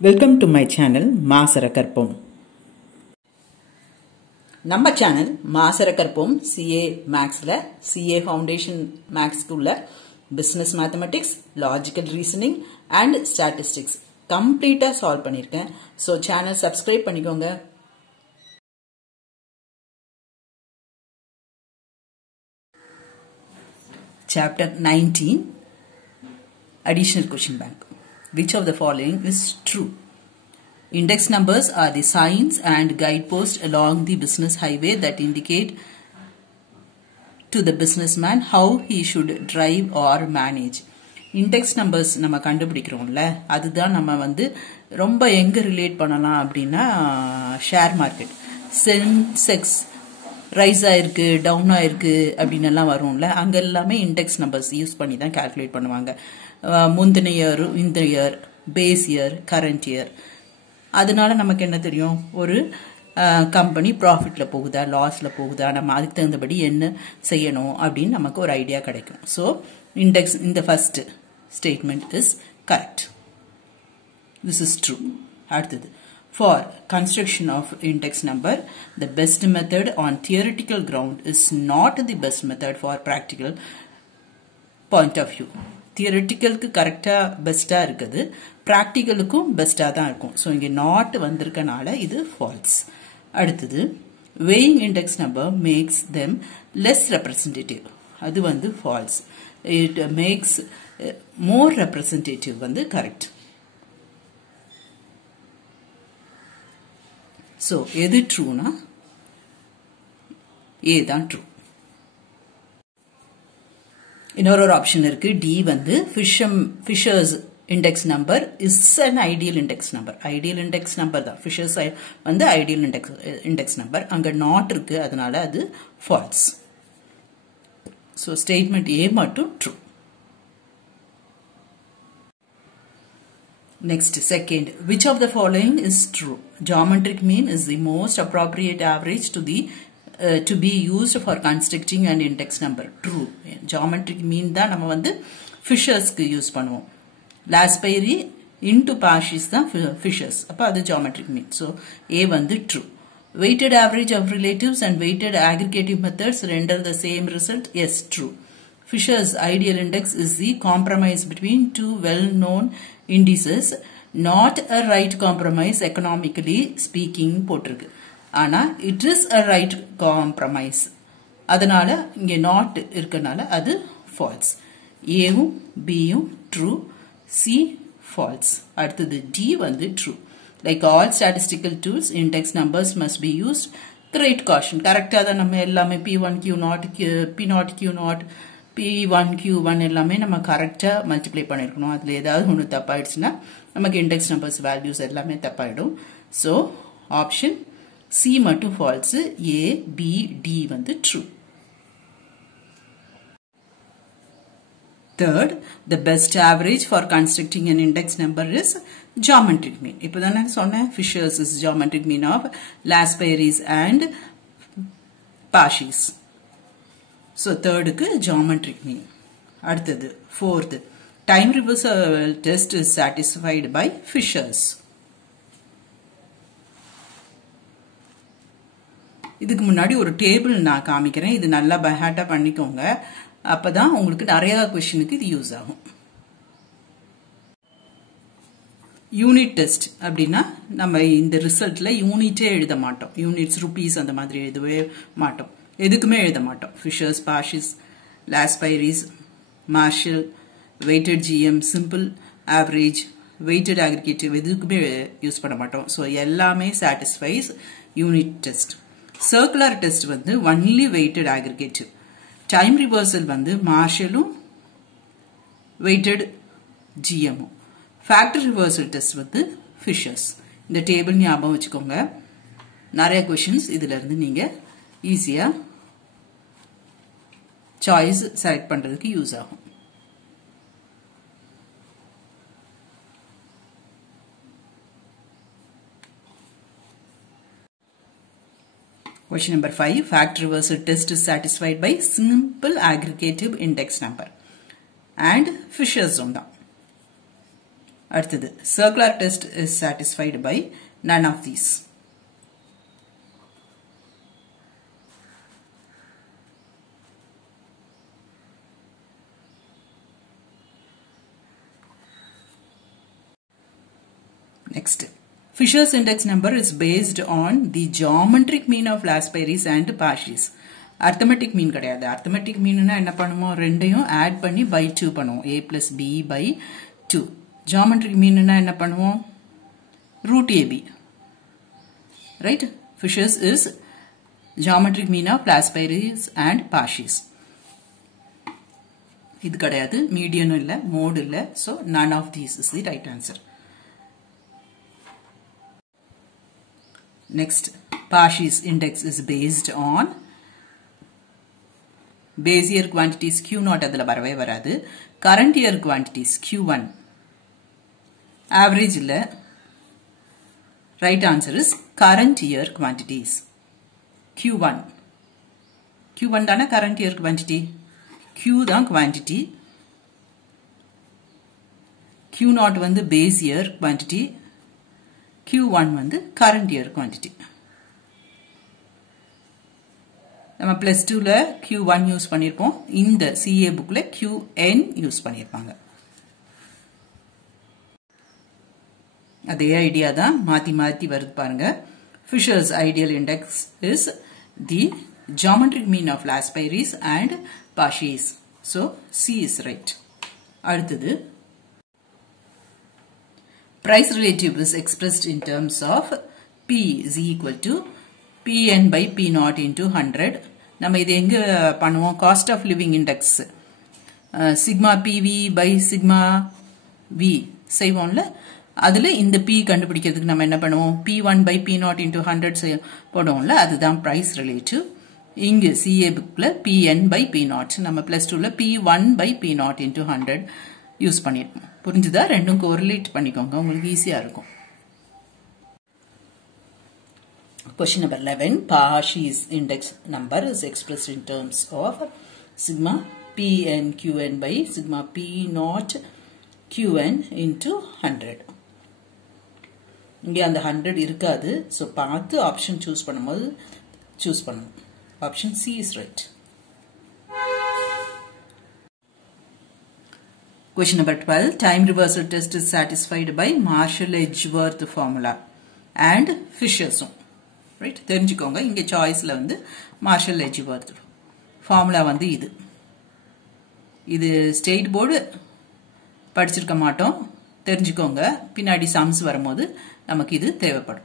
Welcome to my channel Maasarakarpom. நம்ம channel Maasarakarpom CA Maths CA Foundation Maths குள்ள Business Mathematics, Logical Reasoning and Statistics கம்ப்ளீட்டா solve பண்ணிருக்கேன். So channel subscribe பண்ணிக்கோங்க. Chapter 19 Additional Question Bank. Which of the following is true? Index numbers are the signs and guideposts along the business highway that indicate to the businessman how he should drive or manage. Index numbers நம்ம கண்டுபிடிக்கிறோம்ல, அதுதான் நம்ம வந்து ரொம்ப எங்க relate பண்ணலாம் அப்படின்னா share market. Sensex rice ஆயிருக்கு, down ஆயிருக்கு அப்படின்னு எல்லாம் வரும்ல, அங்க எல்லாமே இண்டெக்ஸ் நம்பர்ஸ் யூஸ் பண்ணி தான் கால்குலேட் பண்ணுவாங்க. முந்தின இயர், இந்த year, base year, current year. அதனால நமக்கு என்ன தெரியும், ஒரு கம்பெனி ப்ராஃபிட்ல போகுதா லாஸ்ல போகுதா, நம்ம அதுக்கு தகுந்தபடி என்ன செய்யணும் அப்படின்னு நமக்கு ஒரு ஐடியா கிடைக்கும். ஸோ இண்டெக்ஸ், இந்த first statement is correct. This is true. அடுத்தது, for construction of index number, the best method on theoretical ground is not the best method for practical point of view. தியரட்டிக்கலுக்கு கரெக்டா பெஸ்டா இருக்குது, பிராக்டிக்கலுக்கும் பெஸ்டா தான் இருக்கும். So இங்கே not வந்திருக்கனால இது ஃபால்ஸ். அடுத்தது, weighing index number makes them less representative. அது வந்து false. It makes more representative வந்து கரெக்ட். ஸோ எது ட்ரூனா ஏ தான் ட்ரூ. இன்னொரு ஆப்ஷன் இருக்கு, டி வந்து Fisher's index number is an ideal index number. Ideal index number தான் ஃபிஷர்ஸ் வந்து ஐடியல் இண்டெக்ஸ் நம்பர். அங்க நாட் இருக்கு, அதனால அது ஃபால்ஸ். ஸோ ஸ்டேட்மெண்ட் ஏ மட்டும் true. Next, second, which of the following is true? Geometric mean is the most appropriate average to be used for constructing an index number. True. Geometric mean தான் நம்ம வந்து ஃபிஷர்ஸ்க்கு use பண்ணுவோம். லாஸ்பைரி into Paasche's தான் Fisher's. அப்போ அது geometric mean. So A வந்து true. Weighted average of relatives and weighted aggregative methods render the same result. Yes, true. Fisher's ideal index is the compromise between two well-known indices, not a right compromise economically speaking போட்டிருக்கு. ஆனா it is a right compromise. அதனால இங்க not இருக்கனால அது false. ஏவும் பியும் true, C false. அடுத்தது D வந்து true. Like all statistical tools, index numbers must be used great caution. கரெக்டா தான் நம்ம எல்லாமே P1 Q0 P0 Q0 P1 Q1 எல்லாமே நம்ம கரெக்டா மல்டிப்ளை பண்ணிருக்கணும். அதுல ஏதாவது ஒன்று தப்பாயிடுச்சுன்னா நமக்கு இண்டெக்ஸ் நம்பர்ஸ் வேல்யூஸ் எல்லாமே தப்பாயிடும். ஸோ ஆப்ஷன் சி மட்டும் ஃபால்ஸ், ஏ பி டி வந்து true. Third, the best average for constructing an index number is geometric mean. இப்போதான் நான் சொன்னேன், Fisher's is geometric mean of Laspeyres and Parshis. So third க்கு geometric mean. அடுத்தது fourth, time reversal test is satisfied by Fisher's. இதுக்கு முன்னாடி ஒரு table நான் காமிக்கிறேன், இது நல்லா பைஹார்ட்டா பண்ணிக்கோங்க, அப்பதான் உங்களுக்கு நிறைய क्वेश्चनக்கு இது யூஸ் ஆகும். யூனிட் டெஸ்ட் அப்படின்னா நம்ம இந்த ரிசல்ட்ல யூனிட்டே எழுத மாட்டோம். யூனிட்ஸ் ருபீஸ் அந்த மாதிரி எழுதவே மாட்டோம், எதுக்குமே எழுத மாட்டோம். Fisher's, Paasche's, Laspeyres, Marshall, weighted GM, simple average, weighted aggregative எதுக்குமே யூஸ் பண்ண மாட்டோம். ஸோ எல்லாமே satisfies unit test. Circular test வந்து only weighted aggregative. Time reversal வந்து மார்ஷலும் வெயிட்டட் ஜிஎம்மும். ஃபேக்டர் ரிவர்சல் டெஸ்ட் வந்து ஃபிஷர்ஸ். இந்த டேபிள் ஞாபகம் வச்சுக்கோங்க, நிறைய கொஸ்டின்ஸ் இதுல இருந்து நீங்க ஈஸியா சாய்ஸ் செலக்ட் பண்றதுக்கு யூஸ் ஆகும். Question number 5. Factor reversal test is satisfied by simple aggregative index number and Fisher's தான். அடுத்தது circular test is satisfied by none of these. Next, Fisher's index number is based on the geometric mean of Laspeyres and Parshis. Arithmetic mean கிடையாது. Arithmetic mean என்ன பண்ணுவோம், ரெண்டையும் add பண்ணி by 2 பண்ணுவோம். A plus B by 2. Geometric mean என்ன பண்ணுவோம், root AB. Right? Fisher's is geometric mean of Laspeyres and Parshis. இது கிடையாது, median இல்ல, mode இல்ல. So none of these is the right answer. Next, Parshis index is based on base year quantities Q0 adala varave varadu, current year quantities Q1, average illa. Right answer is current year quantities Q1. Q1 dana current year quantity, Q da quantity, Q0 vandu base year quantity, Q1 வந்து current year quantity. நம்ம plus 2ல Q1 use பண்ணிருப்போம், இந்த CA bookல QN use பண்ணிருப்பாங்க. அதே idea தான், மாத்தி மாத்தி வருது பாருங்க. Fisher's ideal index is the geometric mean of Laspeyres and Parshis. So C is right. அடுத்தது, price relative is expressed in terms of P is equal to Pn by P0 into 100. நம்ம இது எங்க பண்ணுவோம், cost of living index sigma PV by sigma V செய்வோம்ல, அதுல இந்த P கண்டுபிடிக்கிறதுக்கு நம்ம என்ன பண்ணுவோம், P1 by P0 into 100 போடுவோம்ல, அதுதான் price relative. இங்கு CA bookல Pn by P0, நம்ம plus 2ல P1 by P0 into 100 use பண்ணிருப்போம். புரிஞ்சுதா? ரெண்டும் கோரிலேட் பண்ணிக்கோங்க, உங்களுக்கு ஈஸியா இருக்கும். Question number 11. Parshis index number is expressed in terms of sigma Pn Qn by sigma P0 Qn into 100. இங்கே அந்த 100 இருக்காது, so பார்த்து ஆப்ஷன் சூஸ் பண்ணும்போது சூஸ் பண்ணணும். Option C is right. Question number 12. Time reversal test is satisfied by Marshall-Edgeworth formula and Fisher's. Right? தெரிஞ்சுக்கோங்க, இங்க சாய்ஸ்ல வந்து Marshall-Edgeworth formula வந்து இது. இது ஸ்டேட் போர்டு படிச்சிருக்க மாட்டோம், தெரிஞ்சுக்கோங்க, பின்னாடி சம்ஸ் வரும்போது நமக்கு இது தேவைப்படும்.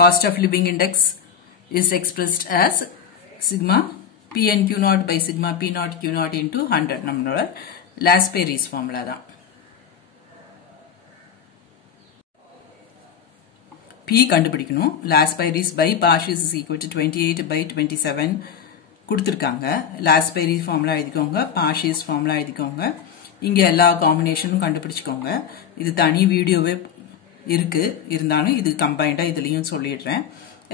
Cost of living index is expressed as sigma Pn Q0 by sigma P0 Q0 into 100. நம்மளோட Laspeyres formula தான். P கண்டுபிடிக்கணும். Laspeyres by Parshis is equal to 28 by 27 கொடுத்திருக்காங்க. Laspeyres formula எழுதிக்கோங்க, Parshis formula எழுதிக்கோங்க. இங்க எல்லா காம்பினேஷனும் கண்டுபிடிச்சுக்கோங்க. இது தனி வீடியோவே இருக்கு, இருந்தாலும் இது கம்பைண்டா இதுலயும் சொல்லிடுறேன்.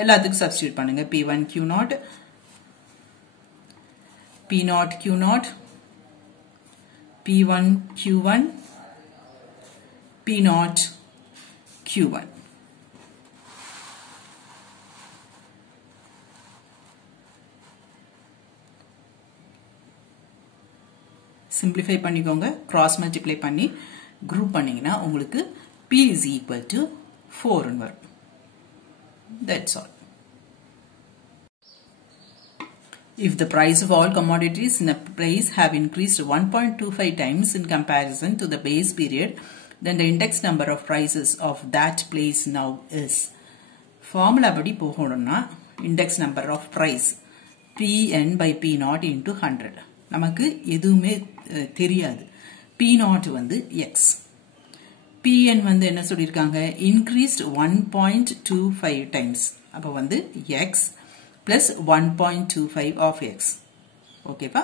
எல்லாத்துக்கும் சப்ஸ்டிட்யூட் பண்ணுங்க. P1 Q0, P0 Q0, P1 Q1, P0 Q1. Simplify பண்ணிக்கோங்க, கிராஸ் மல்டிப்ளை பண்ணி குரூப் பண்ணீங்கன்னா உங்களுக்கு P is equal to 4 ன்னு வரும். That's all. If the price of all commodities in a place have increased 1.25 times in comparison to the base period, then the index number of prices of that place now is. Formula படி போகணும்னா index number of price Pn by P0 into 100. நமக்கு எதுவுமே தெரியாது. P0 வந்து X. Pn வந்து என்ன சொல்லிருக்காங்க, increased 1.25 times. அப்ப வந்து X plus 1.25 of X. ஓகேப்பா?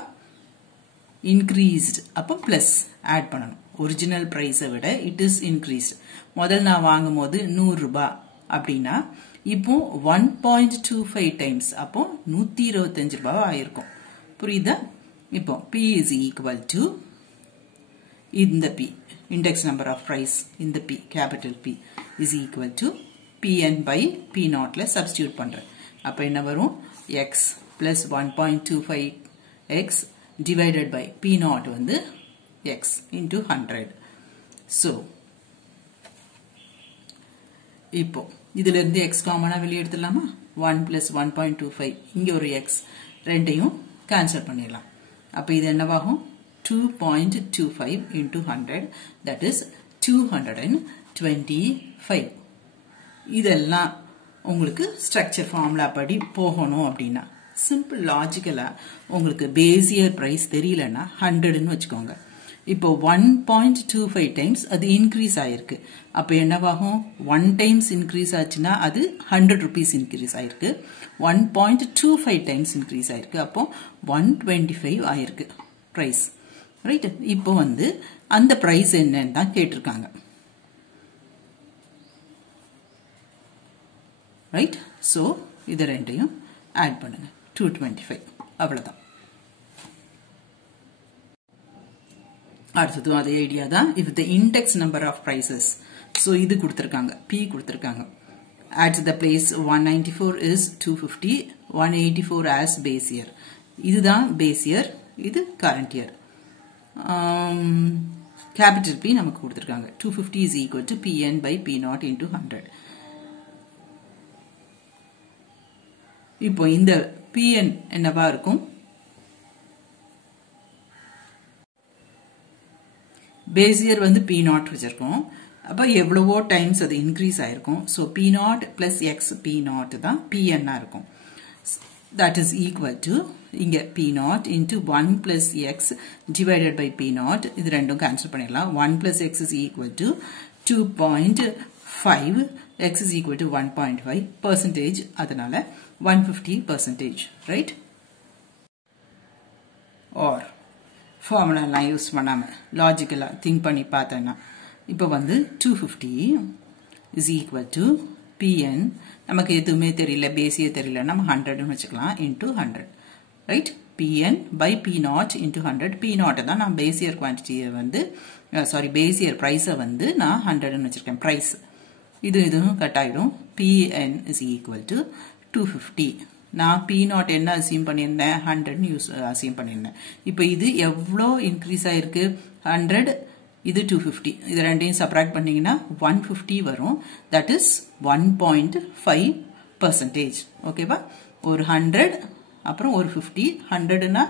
Increased அப்ப plus add பண்ணணும். Original price விட it is increased. முதல் நான் வாங்கும் போது 100 ரூபாய் அப்படின்னா இப்போ 1.25 times அப்போ 125 ரூபாய் ஆயிருக்கும். புரியுதா? இப்போ P is equal to இந்த P, index number of price, இந்த P, capital P is equal to Pn by P0 ல substitute பண்றேன். அப்ப என்ன வரும்? X plus 1.25x divided by P0 வந்து X into 100. So, இப்போ இதுல இருந்து x காமனா வெளிய எடுத்துடலாமா? 1 plus 1.25 இங்க ஒரு x ரெண்டையும் கேன்சல் பண்ணிடலாம். அப்ப இது என்னவாகும்? 2.25 into 100, that is 225. இதெல்லாம் உங்களுக்கு ஸ்ட்ரக்சர் ஃபார்முலா படி போகணும் அப்படின்னா சிம்பிள் லாஜிக்கலா உங்களுக்கு பேசியர் பிரைஸ் தெரியலன்னா 100ன்னு வச்சுக்கோங்க. இப்போ 1.25 டைம்ஸ் அது இன்க்ரீஸ் ஆயிருக்கு. அப்ப என்னவாகும்? 1 டைம்ஸ் இன்க்ரீஸ் ஆச்சுன்னா அது 100 rupees இன்க்ரீஸ் ஆயிருக்கு. 1.25 டைம்ஸ் இன்க்ரீஸ் ஆயிருக்கு. அப்போ 125 ஆயிருக்கு பிரைஸ். ரைட்? இப்போ வந்து அந்த பிரைஸ் என்னன்னு தான் கேட்டிருக்காங்க. ரைட்? சோ இது ரெண்டையும் ஆட் பண்ணுங்க. 225 அவ்வளவுதான். அடுத்தது அதே ஐடியா தான். if the index number of prices, so இது கொடுத்திருக்காங்க, P கொடுத்திருக்காங்க. at the place 194 is 250, 184 as base year. இதுதான் base year, இது current year. capital P நமக்கு கொடுத்திருக்காங்க. 250 is equal to Pn by P0 into 100. இப்போ இந்த Pn என்னவா இருக்கும்? பேஸ் இயர் வந்து P0 வச்சிருக்கோம். அப்ப எவ்வளவோ டைம்ஸ் அது இன்க்ரீஸ் ஆயிருக்கும். So P0 plus X P0 தான் Pn இருக்கும். That is equal to இங்க P0 into 1 plus X divided by P0. இது ரெண்டும் கேன்சல் பண்ணிடலாம். 1 plus X is equal to 2.5. X is equal to 1.5 percentage. அதனால 150%. Right? Or formula எல்லாம் use பண்ணாம லாஜிக்கலா think பண்ணி பார்த்தேன்னா இப்போ வந்து 250 is equal to Pn, நமக்கு எதுவுமே தெரியல, பேசியே தெரியல, நம்ம 100 வச்சுக்கலாம் into 100. Right? Pn by P0 into 100. P0 தான் நான் பேசியர் குவான்டிட்டியை வந்து பேசியர் பிரைஸை வந்து நான் 100 வச்சிருக்கேன். பிரைஸ் இதுவும் கட் ஆயிடும். Pn is equal to 250. நான் P0 என்ன அசியூம் பண்ணியிருந்தேன்? 100 யூஸ் அசியூம் பண்ணியிருந்தேன். இப்போ இது எவ்வளோ இன்க்ரீஸ் ஆயிருக்கு? 100, இது 250. இது ரெண்டையும் சப்ராக்ட் பண்ணீங்கன்னா 150 வரும். That is 1.5%. ஓகேவா? ஒரு 100 அப்புறம் ஒரு 50. 100னா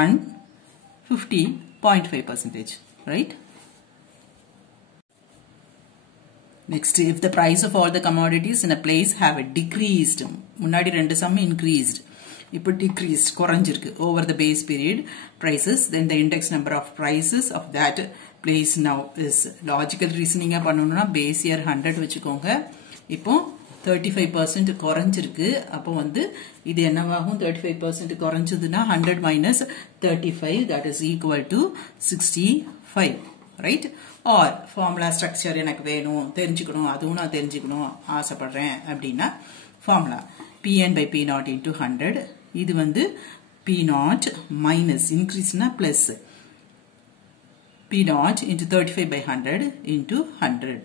150.5%. Right? Next, if the price of all the commodities in a place have decreased, முன்னாடி ரெண்டு சம் increased, இப்போ decreased, குறைஞ்சிருக்கு over the base period prices, then the index number of prices of that place now is logical reasoning பண்ணனும்னா base year 100 வச்சுக்கோங்க. இப்போ 35% குறைஞ்சிருக்கு. அப்போ வந்து இது என்னவாகும்? 35% குறைஞ்சதுன்னா 100 minus 35, that is equal to 65. Right? Or formula structure எனக்கு வேணும், தெரிஞ்சுக்கணும், அதுவும் நான் தெரிஞ்சுக்கணும் ஆசைப்படுறேன் அப்படின்னா formula Pn by P0 into 100. இது வந்து P0 மைனஸ் இன்க்ரீஸ்னா plus P0 into 35 by 100 into 100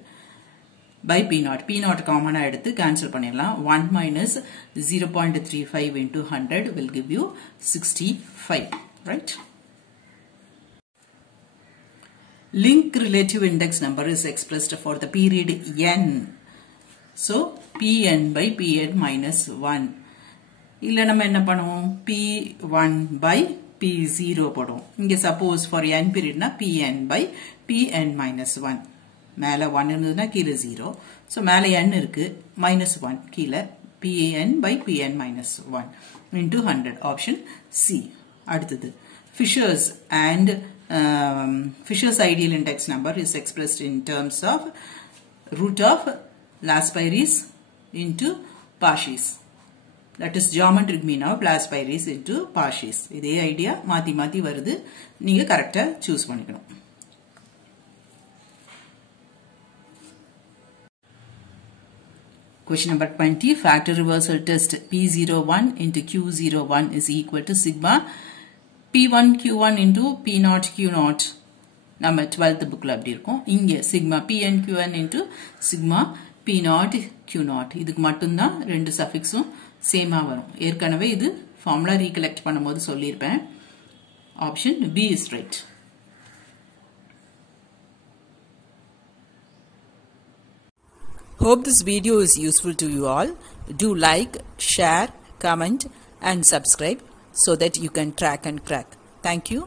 by P0. P0 காமனா எடுத்து கேன்சல் பண்ணிடலாம். 1 minus 0.35 into 100 will give you 65. Right? Link relative index number is expressed for the period n. So, Pn by Pn minus 1. இல்ல நம்ம என்ன பண்ணுவோம்? P1 by P0 போடுவோம். இங்க suppose for n period na Pn by Pn minus 1. மேல 1 இருந்ததுன்னா கீழே 0. So, மேல n இருக்கு, minus 1 கீழே Pn by Pn minus 1 into 100. Option C. அடுத்தது Fisher's and Fisher's ideal index number is expressed in terms of root of Laspieres into Parshis. That is geometric mean of Laspieres into Parshis. இதே idea மாத்தி மாத்தி வருது, நீங்க கரெக்டா choose பண்ணிக்கணும். Question number 20. Factor reversal test P01 into Q01 is equal to sigma P1 Q1 into P0 Q0. நம்ம 12th bookல அப்படி இருக்கும். இங்க sigma Pn Qn into sigma P0 Q0. இதுக்கு மட்டும்தான் ரெண்டு சஃபிக்ஸும் சேமா வரும். ஏற்கனவே இது ஃபார்முலா ரீகலெக்ட் பண்ணும்போது சொல்லியிருப்பேன். Option B is right. Hope this video is useful to you all. Do like, share, comment and subscribe so that you can track and crack. Thank you.